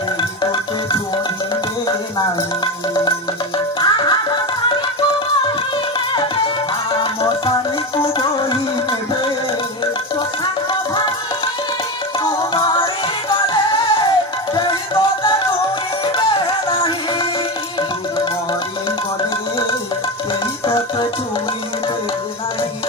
तोते छुईबे नाही मशानी को बोही नेबे तो सांग भाई तुम्हारी गले तेरी तोते छुईबे नाही तुम्हारी गले तेरी तोते छुईबे नाही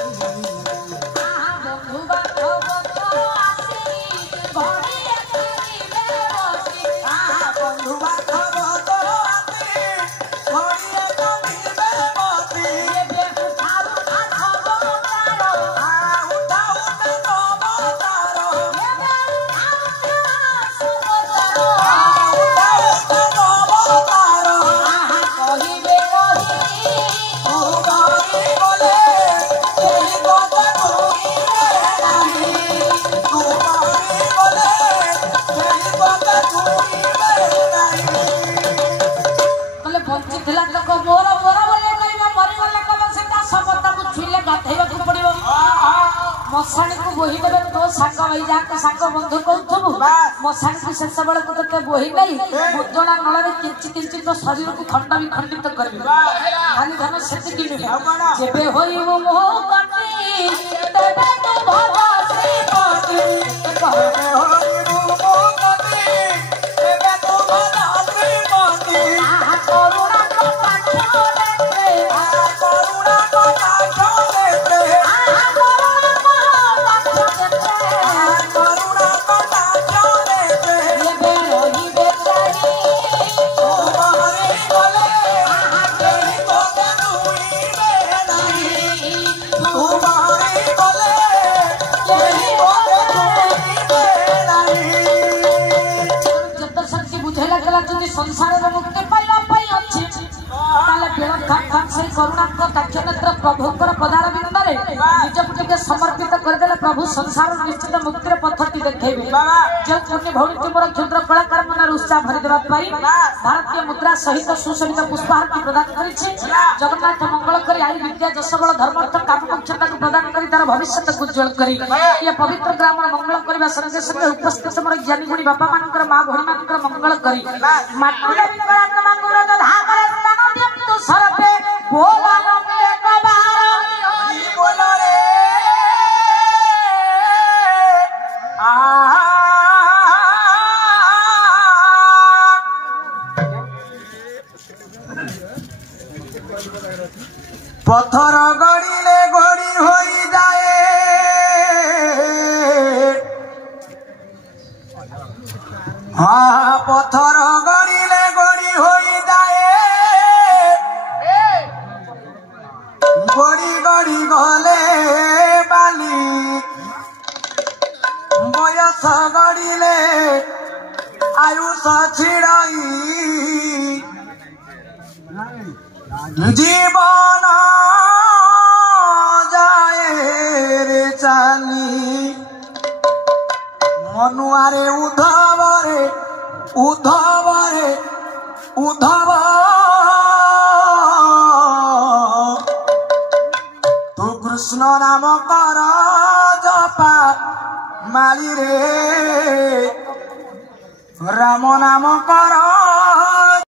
मशाणी को बोही देवे तो सांग भाई जाके सांग बंधु कहू मशाणी को शेष बेल को ते बोही नहीं मुद्रणा नल किंचि किंचि तो शरीर को खंड विखंडित कर खाली धन से जेबे होइबो मोह कटी तेबे तो भला श्रीपति कहबे होइबो मोह कटी तेबे तो भला श्रीपति करुणा को पाछो लेते करुणा को पाछो लेते संसार मुक्ति करुणा दाक्षिण्य प्रभुंर पदार बिंदे निजक समर्पित करदे प्रभु संसार निश्चित मुक्तिर पथटी देखेबे जो पुण्य भौणी मोर क्षुद्र कलाकार मन उत्साह भरी देवाई भारतीय मुद्रा सहित सुशोभित पुष्पहार प्रदान कर जगन्नाथ मंगल कर आई विद्या जश बल धर्मार्थ काम क्षमता को प्रदान कर तार भविष्य को उज्जवल कर ये पवित्र ग्राम मंगल करने संगे संगे उपस्थित मोर ज्ञानी गुणी बापा मान माँ भौणी मान मंगल पत्थर गड़िले गड़ी हो जाए हाँ पत्थर गड़िले गड़ी हो जाए गड़ी गड़ी गले बाली बयस गड़िले आयुष छिड़ाई जीवन जाए रे चाली मनुआरे उद्धव रे उद्धव रे उद्धव तू कृष्ण नाम कर जपा माली रे राम नाम कर